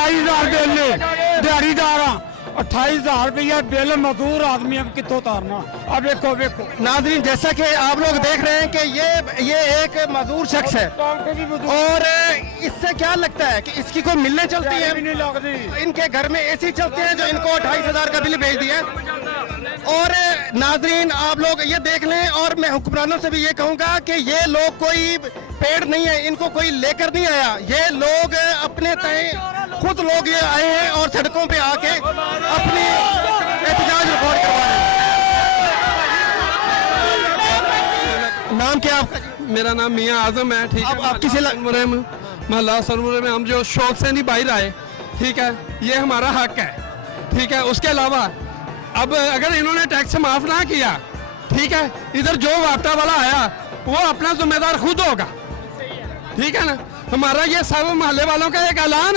28,000 bill दिहाड़ीदार 28,000 रुपया bill मजदूर आदमी अब कितों उतारना। अब देखो देखो नाज़रीन, जैसा कि आप लोग देख रहे हैं कि ये एक मजदूर शख्स है और इससे क्या लगता है कि इसकी कोई मिलने चलती है, नहीं लगती। इनके घर में एसी चलते हैं जो इनको 28,000 का बिल भेज दिया है। और नाज़रीन, आप लोग ये देख लें, और मैं हुक्मरानों से भी ये कहूँगा कि ये लोग कोई पेड़ नहीं है, इनको कोई लेकर नहीं आया, ये लोग अपने तय खुद लोग ये आए हैं और सड़कों पे आके अपनी एहतजाज रिकॉर्ड करवा रहे हैं। नाम क्या आपका? मेरा नाम मियां आजम है। ठीक है, आप किसी मोहल्ला सरमुरे में हम जो शौक से नहीं बाहर आए, ठीक है, ये हमारा हक है। ठीक है, उसके अलावा अब अगर इन्होंने टैक्स माफ ना किया, ठीक है, इधर जो वापटा वाला आया वो अपना जिम्मेदार खुद होगा। ठीक है ना, हमारा ये सब मोहल्ले वालों का एक ऐलान है।